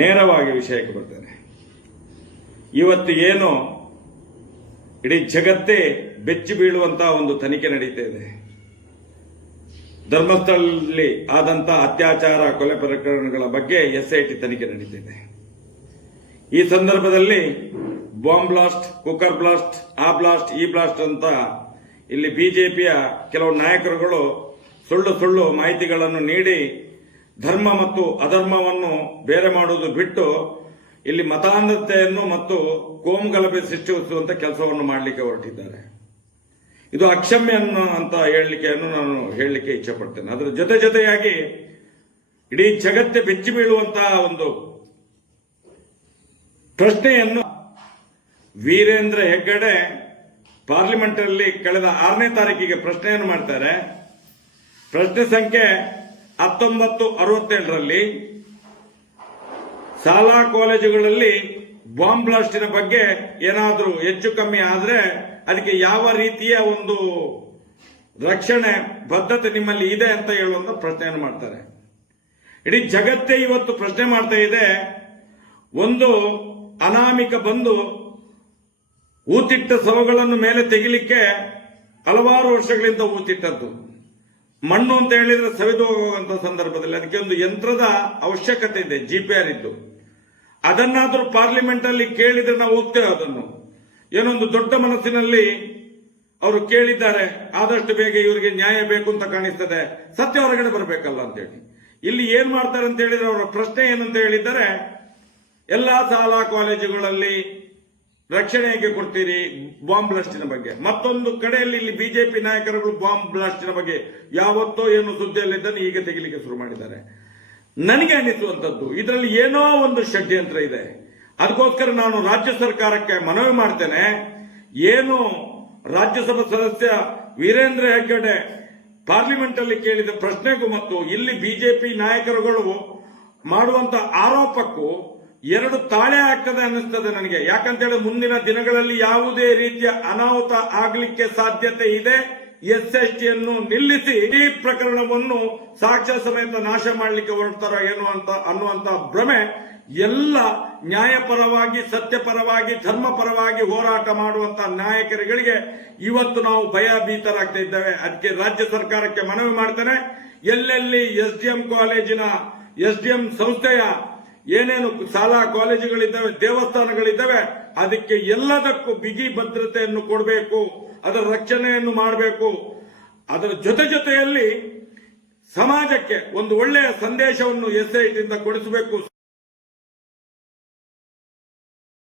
ನೇರವಾಗಿ ವಿಷಯಕ್ಕೆ ಬರ್ತೇನೆ. ಇವತ್ತು ಏನು ಇಡೀ ಜಗತ್ತೇ ಬೆಚ್ಚಿ ಬೀಳುವಂತಹ ಒಂದು ತನಿಖೆ ನಡೀತಾ ಇದೆ. ಧರ್ಮಸ್ಥಳದಲ್ಲಿ ಆದಂತಹ ಅತ್ಯಾಚಾರ ಕೊಲೆ ಪ್ರಕರಣಗಳ ಬಗ್ಗೆ SIT ತನಿಖೆ ನಡೀತಿದೆ. ಈ ಸಂದರ್ಭದಲ್ಲಿ ಬಾಂಬ್ ಬ್ಲಾಸ್ಟ್, ಕುಕ್ಕರ್ ಬ್ಲಾಸ್ಟ್, ಆ ಬ್ಲಾಸ್ಟ್, ಈ ಬ್ಲಾಸ್ಟ್ ಅಂತ ಇಲ್ಲಿ ಬಿಜೆಪಿಯ ಕೆಲವು ನಾಯಕರುಗಳು ಸುಳ್ಳು ಮಾಹಿತಿಗಳನ್ನು ನೀಡಿ ಧರ್ಮ ಮತ್ತು ಅಧರ್ಮವನ್ನು ಬೇರೆ ಮಾಡುವುದು ಬಿಟ್ಟು ಇಲ್ಲಿ ಮತಾಂಧತೆಯನ್ನು ಮತ್ತು ಕೋಮುಗಲಭೆ ಸೃಷ್ಟಿಸುವಂತ ಕೆಲಸವನ್ನು ಮಾಡಲಿಕ್ಕೆ ಹೊರಟಿದ್ದಾರೆ. ಇದು ಅಕ್ಷಮ್ಯ ಅಂತ ನಾನು ಹೇಳಲಿಕ್ಕೆ ಇಚ್ಛೆ ಪಡ್ತೇನೆ. ಅದರ ಜೊತೆಯಾಗಿ ಇಡೀ ಜಗತ್ತೇ ಬೆಚ್ಚಿ ಬೀಳುವಂತಹ ಒಂದು ಪ್ರಶ್ನೆಯನ್ನು ವೀರೇಂದ್ರ ಹೆಗ್ಗಡೆ ಪಾರ್ಲಿಮೆಂಟ್ ಅಲ್ಲಿ ಕಳೆದ 6ನೇ ತಾರೀಕಿಗೆ ಪ್ರಶ್ನೆಯನ್ನು ಮಾಡ್ತಾರೆ. ಪ್ರಶ್ನೆ ಸಂಖ್ಯೆ 1967ರಲ್ಲಿ ಶಾಲಾ ಕಾಲೇಜುಗಳಲ್ಲಿ ಬಾಂಬ್ ಬ್ಲಾಸ್ಟಿನ ಬಗ್ಗೆ ಏನಾದರೂ ಹೆಚ್ಚು ಕಮ್ಮಿ ಆದ್ರೆ ಅದಕ್ಕೆ ಯಾವ ರೀತಿಯ ಒಂದು ರಕ್ಷಣೆ ಬದ್ಧತೆ ನಿಮ್ಮಲ್ಲಿ ಇದೆ ಅಂತ ಹೇಳುವಂತ ಪ್ರಶ್ನೆಯನ್ನು ಮಾಡ್ತಾರೆ. ಇಡೀ ಜಗತ್ತೇ ಇವತ್ತು ಪ್ರಶ್ನೆ ಮಾಡ್ತಾ ಇದೆ. ಒಂದು ಅನಾಮಿಕ ಬಂದು ಊತಿಟ್ಟ ಶವಗಳನ್ನು ಮೇಲೆ ತೆಗಿಲಿಕ್ಕೆ ಹಲವಾರು ವರ್ಷಗಳಿಂದ ಊತಿಟ್ಟದ್ದು. ಮಣ್ಣು ಅಂತ ಹೇಳಿದ್ರೆ ಸವಿದು ಹೋಗುವಂತ ಸಂದರ್ಭದಲ್ಲಿ ಅದಕ್ಕೆ ಒಂದು ಯಂತ್ರದ ಅವಶ್ಯಕತೆ ಇದೆ, GPR ಇದ್ದು. ಅದನ್ನಾದರೂ ಪಾರ್ಲಿಮೆಂಟ್ ಅಲ್ಲಿ ಕೇಳಿದ್ರೆ ನಾವು ಹೋಗ್ತೇವೆ. ಅದನ್ನು ಏನೊಂದು ದೊಡ್ಡ ಮನಸ್ಸಿನಲ್ಲಿ ಅವರು ಕೇಳಿದ್ದಾರೆ. ಆದಷ್ಟು ಬೇಗ ಇವರಿಗೆ ನ್ಯಾಯ ಬೇಕು ಅಂತ ಕಾಣಿಸ್ತದೆ, ಸತ್ಯ ಹೊರಗಡೆ ಬರಬೇಕಲ್ಲ ಅಂತೇಳಿ. ಇಲ್ಲಿ ಏನ್ ಮಾಡ್ತಾರೆ ಅಂತ ಹೇಳಿದ್ರೆ ಅವರ ಪ್ರಶ್ನೆ ಏನಂತ ಹೇಳಿದ್ದಾರೆ, ಎಲ್ಲಾ ಶಾಲಾ ಕಾಲೇಜುಗಳಲ್ಲಿ ರಕ್ಷಣೆ ಹೇಗೆ ಕೊಡ್ತೀರಿ ಬಾಂಬ್ ಬ್ಲಾಸ್ಟಿನ ಬಗ್ಗೆ. ಮತ್ತೊಂದು ಕಡೆಯಲ್ಲಿ ಇಲ್ಲಿ ಬಿಜೆಪಿ ನಾಯಕರುಗಳು ಬಾಂಬ್ ಬ್ಲಾಸ್ಟಿನ ಬಗ್ಗೆ ಯಾವತ್ತೋ ಏನು ಸುದ್ದಿಯಲ್ಲಿದ್ದನ್ನು ಈಗ ತೆಗಿಲಿಕ್ಕೆ ಶುರು ಮಾಡಿದ್ದಾರೆ. ನನಗೆ ಅನಿಸುವಂತದ್ದು ಇದರಲ್ಲಿ ಏನೋ ಒಂದು ಷಡ್ಯಂತ್ರ ಇದೆ. ಅದಕ್ಕೋಸ್ಕರ ನಾನು ರಾಜ್ಯ ಸರ್ಕಾರಕ್ಕೆ ಮನವಿ ಮಾಡ್ತೇನೆ. ಏನು ರಾಜ್ಯಸಭಾ ಸದಸ್ಯ ವೀರೇಂದ್ರ ಹೆಗ್ಗಡೆ ಪಾರ್ಲಿಮೆಂಟ್ ಅಲ್ಲಿ ಕೇಳಿದ ಪ್ರಶ್ನೆಗೂ ಮತ್ತು ಇಲ್ಲಿ ಬಿಜೆಪಿ ನಾಯಕರುಗಳು ಮಾಡುವಂತ ಆರೋಪಕ್ಕೂ ಎರಡು ತಾಳೆ ಆಗ್ತದೆ ಅನ್ನಿಸ್ತದೆ ನನಗೆ. ಯಾಕಂತೇಳಿ ಮುಂದಿನ ದಿನಗಳಲ್ಲಿ ಯಾವುದೇ ರೀತಿಯ ಅನಾಹುತ ಆಗಲಿಕ್ಕೆ ಸಾಧ್ಯತೆ ಇದೆ. SIT ಯನ್ನು ನಿಲ್ಲಿಸಿ ಈ ಪ್ರಕರಣವನ್ನು ಸಾಕ್ಷ್ಯ ಸಮೇತ ನಾಶ ಮಾಡಲಿಕ್ಕೆ ಹೊರಡ್ತಾರೋ ಏನು ಅಂತ ಅನ್ನುವಂತ ಭ್ರಮೆ ಎಲ್ಲ ನ್ಯಾಯಪರವಾಗಿ, ಸತ್ಯಪರವಾಗಿ, ಧರ್ಮಪರವಾಗಿ ಹೋರಾಟ ಮಾಡುವಂತಹ ನಾಯಕರುಗಳಿಗೆ ಇವತ್ತು ನಾವು ಭಯಭೀತರಾಗ್ತಾ ಇದ್ದೇವೆ. ಅದಕ್ಕೆ ರಾಜ್ಯ ಸರ್ಕಾರಕ್ಕೆ ಮನವಿ ಮಾಡ್ತೇನೆ. ಎಲ್ಲೆಲ್ಲಿ SDM ಕಾಲೇಜಿನ SDM ಸಂಸ್ಥೆಯ ಏನೇನು ಶಾಲಾ ಕಾಲೇಜುಗಳಿದ್ದಾವೆ, ದೇವಸ್ಥಾನಗಳಿದ್ದಾವೆ, ಅದಕ್ಕೆ ಎಲ್ಲದಕ್ಕೂ ಬಿಗಿ ಭದ್ರತೆಯನ್ನು ಕೊಡಬೇಕು, ಅದರ ರಕ್ಷಣೆಯನ್ನು ಮಾಡಬೇಕು. ಅದರ ಜೊತೆಯಲ್ಲಿ ಸಮಾಜಕ್ಕೆ ಒಂದು ಒಳ್ಳೆಯ ಸಂದೇಶವನ್ನು SIT ಇಂದ ಕೊಡಿಸಬೇಕು.